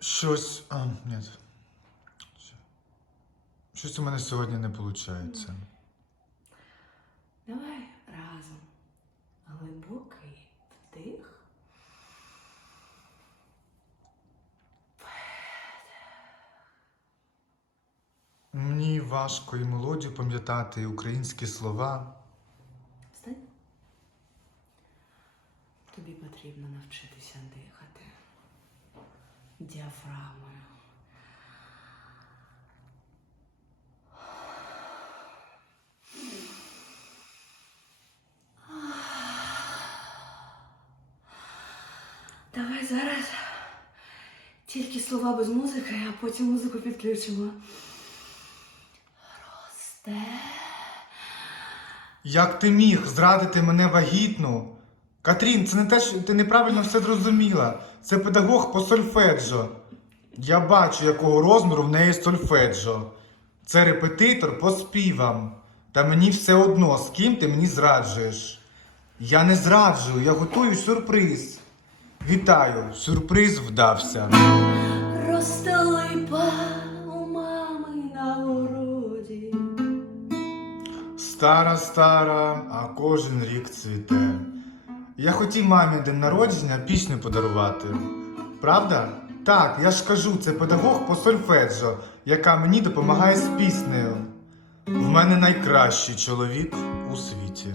Щось. А, ні. Щось у мене сьогодні не виходить. Давай разом. Глибокий вдих. Мені важко і мелодію пам'ятати, і українські слова. Встань. Тобі потрібно навчитися дихати. Діафрагмою. Давай зараз. Тільки слова без музики, а потім музику підключимо. Росте. Як ти міг зрадити мене вагітну? Катрін, це не те, що ти неправильно все зрозуміла. Це педагог по сольфеджо. Я бачу, якого розміру в неї сольфеджо. Це репетитор по співам. Та мені все одно, з ким ти мені зраджуєш. Я не зраджую, я готую сюрприз. Вітаю, сюрприз вдався. Росте липа у мами на городі. Стара, стара, а кожен рік цвіте. Я хотів мамі день народження пісню подарувати. Правда? Так, я ж кажу, це педагог по сольфеджо, яка мені допомагає з піснею. В мене найкращий чоловік у світі.